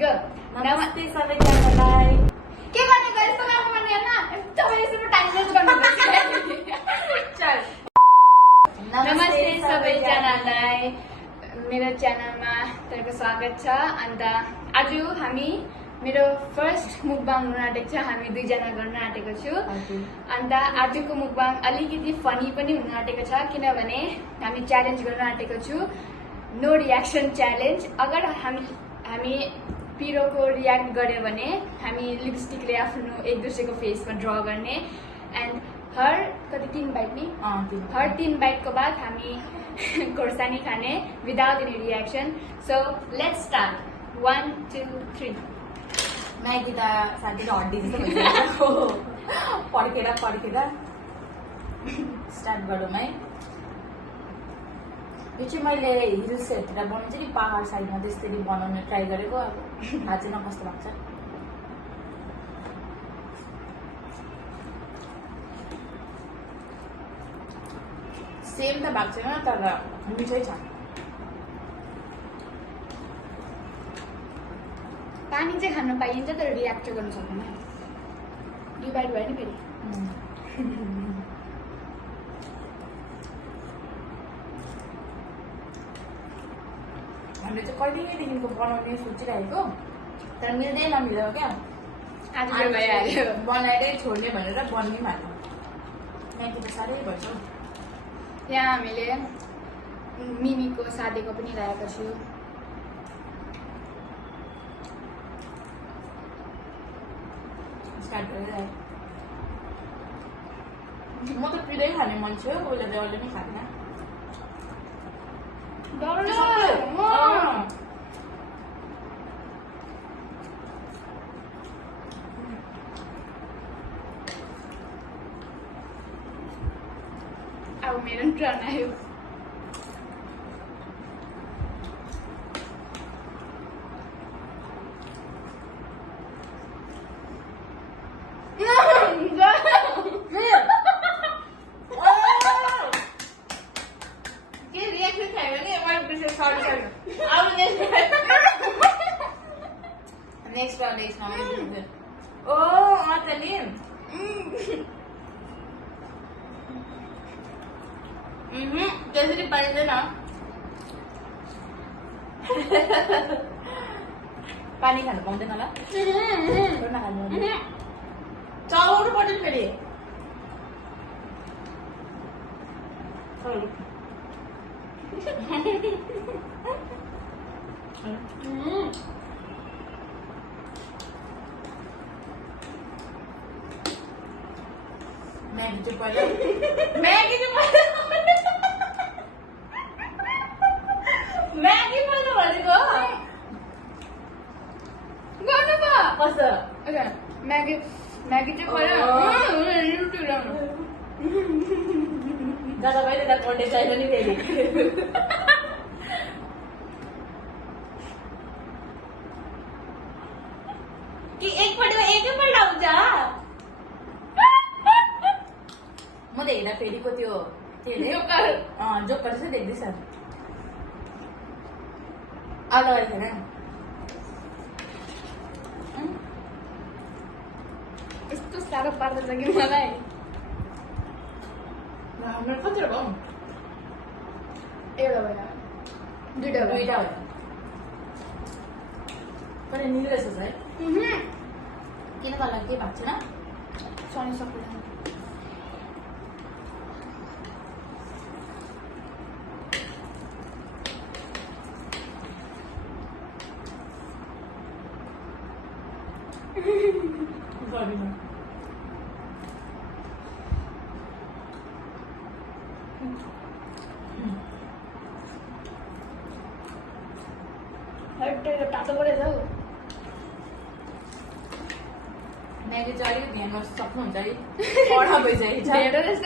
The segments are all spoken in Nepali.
गो नमस्ते सबैजनालाई। के गर्ने गरे यस्तो राम्रो गर्ने हैन तपाईले यसमा टाइम वेस्ट गर्नुहुन्छ चल नमस्ते सबैजनालाई मेरो च्यानलमा तपाईको स्वागत छ। अन्त आज हामी मेरो फर्स्ट मुकबाङ गर्न आँटेको छ। हामी दुईजना गर्न आँटेको छु। अन्त आजको मुकबाङ अलिकति फनी पनि हुन आँटेको छ किनभने हामी च्यालेन्ज गर्न आँटेको छु नो रियाक्सन च्यालेन्ज। अगर हामी पिरोको रियाक्ट गर्यो भने हामी लिपस्टिकले आफ्नो एक दुसरेको फेसमा ड्र गर्ने एन्ड हर कति 3 बाइट नि हर 3 बाइटको बाद हामी खोर्सानी खाने without any reaction. So let's start 1 2 3 Maggi त साथीले हड्डी जस्तो भइसक्यो पड्केर स्टार्ट गरौँ है। यो चाहिँ मैले हिल्सहरूतिर बनाउँछ नि पहाड साइडमा त्यसरी बनाउन ट्राई गरेको। अब थाहा छैन कस्तो लाग्छ। सेम त भएको छैन तर मिठै छ। पानी चाहिँ खान पाइन्छ तर रियाक्ट चाहिँ गर्न सक्दैन। डिभाइड भयो नि फेरि। हामीले चाहिँ कहिलेदेखिको बनाउने सोचिरहेको तर मिल्दै नमिल्यो क्या। आज भइहाल्यो बनाएरै छोड्ने भनेर बन्नै हाल्यो। म्यागी त साह्रै भन्छ। यहाँ हामीले मिमीको साथीको पनि ल्याएको छु। स्टार्ट गरेर म त पिँदै खाने मान्छे हो। कोहीले डरले पनि खाँदैन। अब मेरो टर्न आयो। नेक्स्ट ओ त नि त्यसरी पाइँदैन। पानी खानु पाउँदैन होला। चलाउनु पर्यो नि फेरि। म्यागी चाहिँ पहिला म्यागी भनेको गर्नु पो कस्तो म्यागी चाहिँ पहिला जता पनि त्यता पढ्ने छैन नि फेरि। कि एकपल्टमा एकैपल्ट आउँछ। म त हेर्दा फेरिको त्यो जोकर चाहिँ देख्दैछ। अलग छैन यस्तो साह्रो पार्दैछ कि मलाई। हाम्रो कति भयो? एउटा भएन दुईटा भयो। पनि मिल्दैछ है। किन मलाई के भएको छैन सनी सक्दैन। तातो परेछ हौ। म्यागी चाहिँ अलिक ध्यान गर्नु सक्नुहुन्छ है। कडा भइसकेको छ।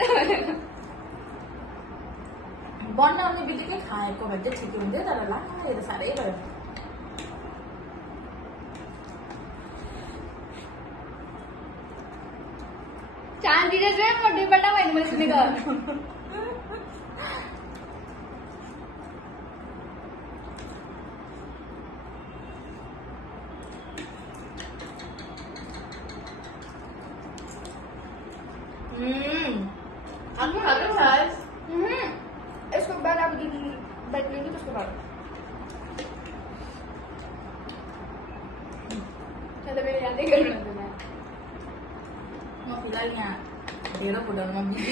बनाउने बित्तिकै खाएको भने चाहिँ ठिकै हुन्थ्यो तर ला यो त साह्रै भयो। चाँदी चाहिँ म दुईपल्ट भयो मैले सुनेको। Aku nggak keras. इसको बाद आप बैठ लेंगे तो उसके बाद Kata bebe nanti kan udah benar. Mau filenya, dia udah mau biji.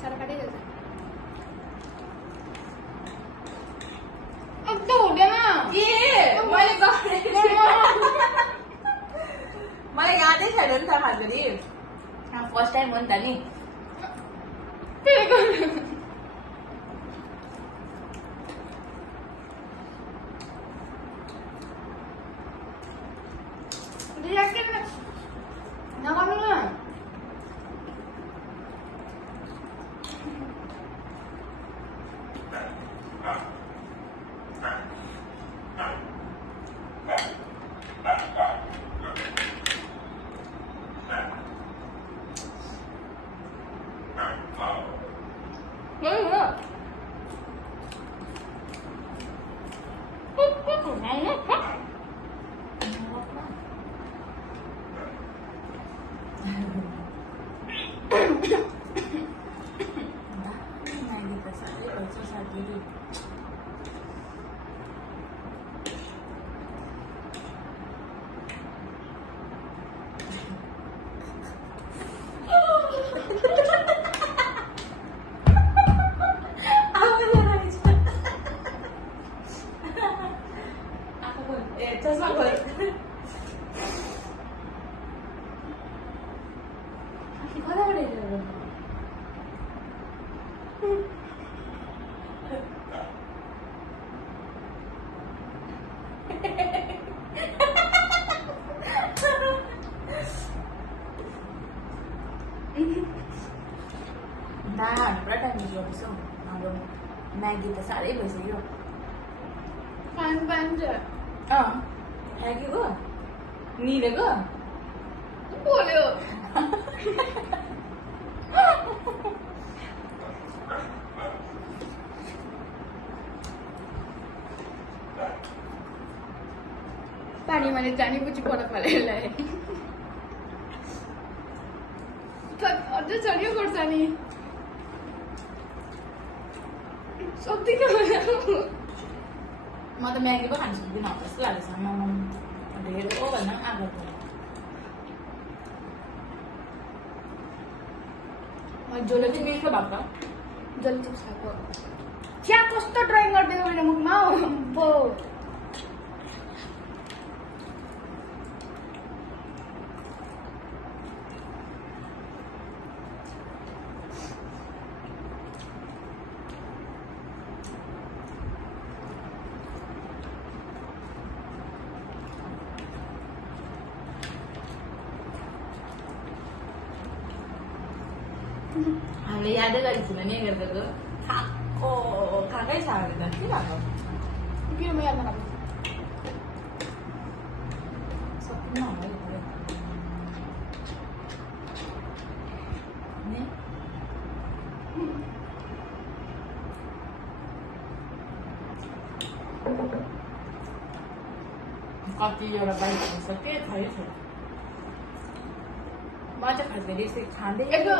सारा काटेगा सर अब तो हो गया ना मलाई यादै छैन नि त खासगरी फर्स्ट टाइम हो नि त नि पुरा टाइम युज गर्दैछौ हाम्रो म्यागी त साह्रै भइसक्यो फ्याँकेको निलेको बोल्यो पानी मैले जानेपछि पढ फालेलाई अझै चढ्यो गर्छ नि सक्दिनँ म त म्यागी पो खान सक्दिनँ जस्तो लाग्दैछ ढेर हो भन्न आगो जसले चाहिँ मिठो भएको जसले चिप्स खाएको चिया कस्तो ड्रइङ गरिदिएको मेरो मुखमा हामीले यादै गरेको छुन नि गर्दाको खाएकै छ हामीले त के भएको किन म याद नगर्नु सक्दिनँ होला नि कतिवटा बाइक हुन्छ के थाहै छैन म चाहिँ खास गरी यसरी खाँदै अहिले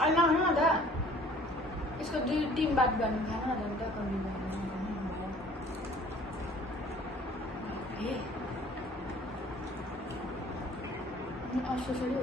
होइन त यसको 2-3 बात गर्नु खान त कति असोसरी हो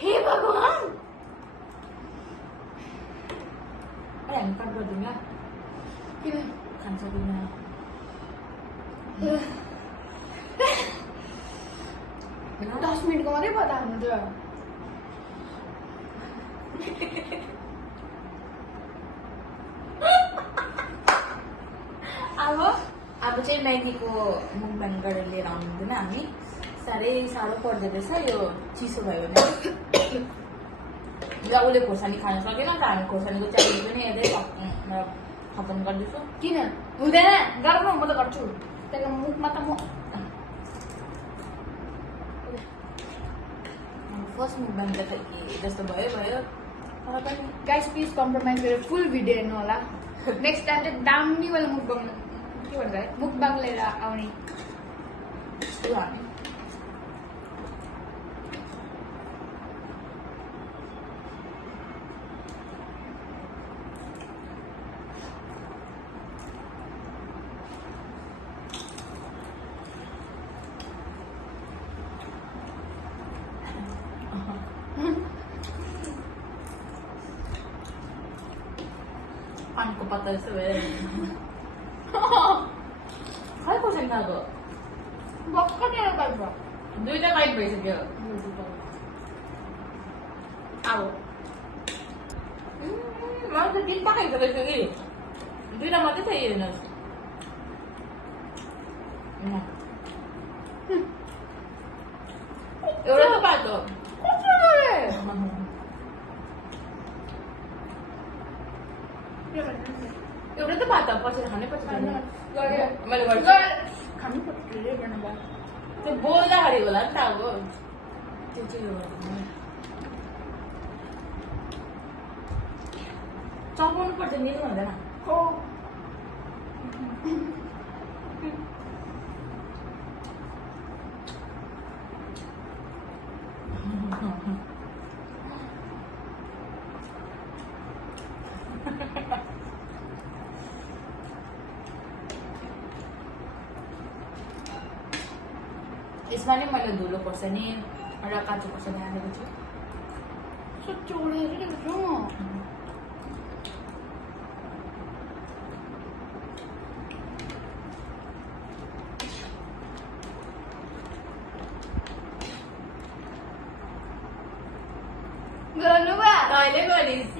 हे भगवान हामी कट गरिदिउँ ल किन खान सकिन्न 10 मिनटको मात्रै पता हुनु थियो अब चाहिँ म्यागीको मुखबाङ गरेर लिएर आउनु हुँदैन हामी साह्रै साह्रो पर्दो रहेछ यो चिसो भयो भने ल उसले खोर्सानी खान सकेन त हामी खोर्सानीको च्यालेन्ज पनि हेर्दै खतम गर्दैछु किन हुँदैन गर्नु म त गर्छु त्यही मुखमा त म फर्स्ट मुखबाङ त के जस्तो भयो भयो तर पनि गाइस प्लिज कम्प्रोमाइज गरेर फुल भिडियो हेर्नु होला नेक्स्ट टाइम चाहिँ दामी वाला मुखबाङ के भन्छ है मुखबाङ लिएर आउने हामी पानीको पत्ता जस्तो भयो खै खोर्सानी खाएको भक्कु टेरो पाइन्छ दुईटा लाइट भइसक्यो अब मैले त 3 खाइसकेको छु कि 2टा मात्रै थियो हेर्नुहोस् एउटा त पातो एउटा त पातो पछि खानै पछि मैले गर्छु खानु पर्छ त्यो बोल्दाखेरि होला नि त अब त्यो चाहिँ चपाउनु पर्छ नि हुँदैन यसमा नि मैले धुलो खोर्सानी र काँचो खोर्सानी हालेको छु सच्चो उडेको छु गर्नु बा कहिले गरिस्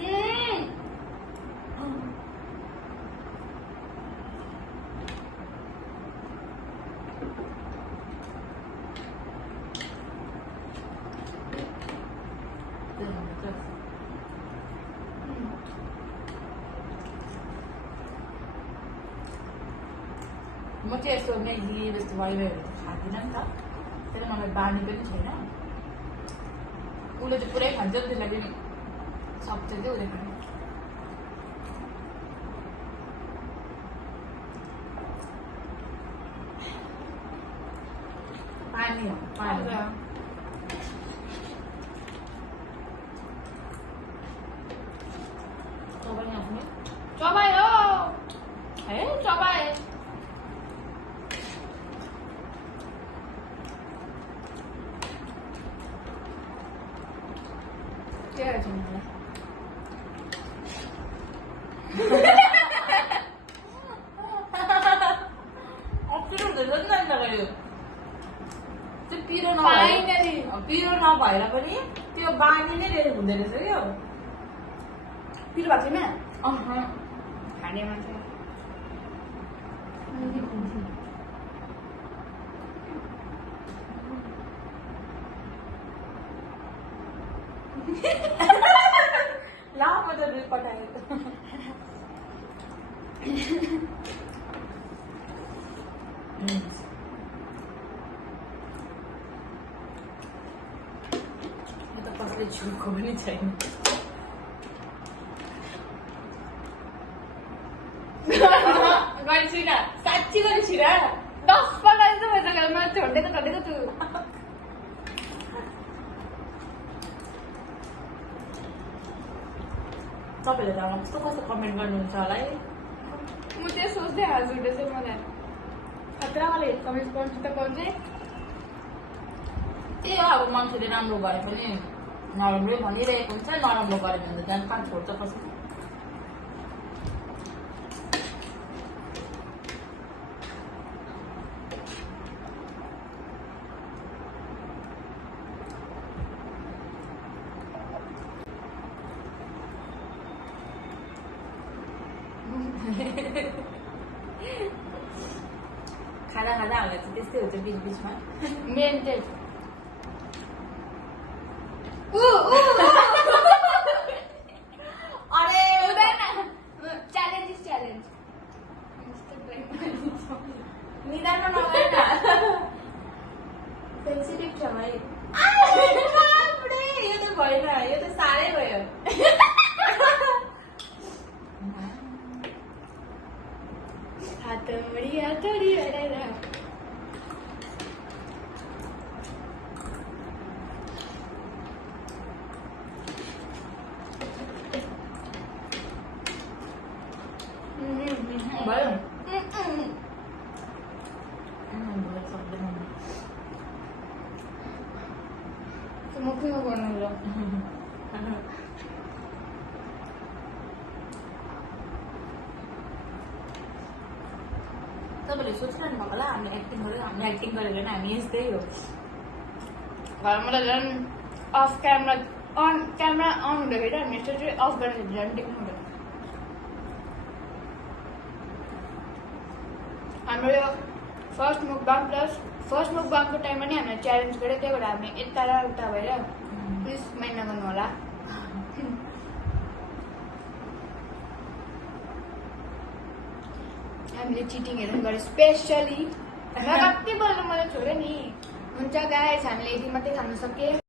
म चाहिँ यस्तो म्यागी जस्तो वाइवाईहरू खाँदिनँ नि त त्यही मलाई बानी पनि छैन उसले चाहिँ पुरै खान्छ त्यही लागि सक्छ चाहिँ उसले खानु पानी हो पानी तपाईँ आफ्नो चबायो है चबाए के गर्छ मलाई अप्ठ्यारो हुँदैछ नि अन्त गयो त्यो पिरो Finally. नभएर पनि त्यो बानी नै हुँदो रहेछ क्या पिरो भएको छैन खाने मान्छे ला म त दुई पठाएको यो त कसले छुको पनि छैन गरिछिन साँच्ची गरिछिन 10 पल्ट जस्तो भइसक्यो म छोडेको छु तपाईँहरूले त अब कस्तो कस्तो कमेन्ट गर्नुहुन्छ होला है म चाहिँ सोच्दै हाल्छु त्यसै मलाई खतरावाले कमेन्ट पढ्छु त पढ्दै त्यही हो अब मान्छेले राम्रो गरे पनि नराम्रै भनिरहेको हुन्छ नराम्रो गऱ्यो भने त झन् कहाँ छोड्छ कसै खाँदा खाँदा हामीलाई चाहिँ त्यस्तै हुन्छ बिच बिचमा। मेन चाहिँ अरे हुँदैन च्यालेन्ज इज च्यालेन्ज निधारमा नगएर न सेन्सिटिभ छ भाइ। यो त भएन, यो त साह्रै भयो। हातोडी हातोडी गरेर भयो मुखमा बनाउँछ तपाईँले सोचिरहनु भएको होला हामीले एक्टिङ गरेर होइन, हामी यस्तै हो। घरमा त झन् off camera on camera on हुँदाखेरि हामी यस्तो चाहिँ अफ गरेर झन् देख्नु हुँदैन। हाम्रो यो फर्स्ट मुकबाङको टाइममा नि हामीले च्यालेन्ज गऱ्यो, त्यही भएर हामी यता र उता भएर प्लिज माइन्ड नगर्नु होला। हामीले चिटिङहरू गरेँ स्पेसली। कति बोल्नु मलाई छोड्यो नि। हुन्छ गाइस, हामीले यति मात्रै खानु सके।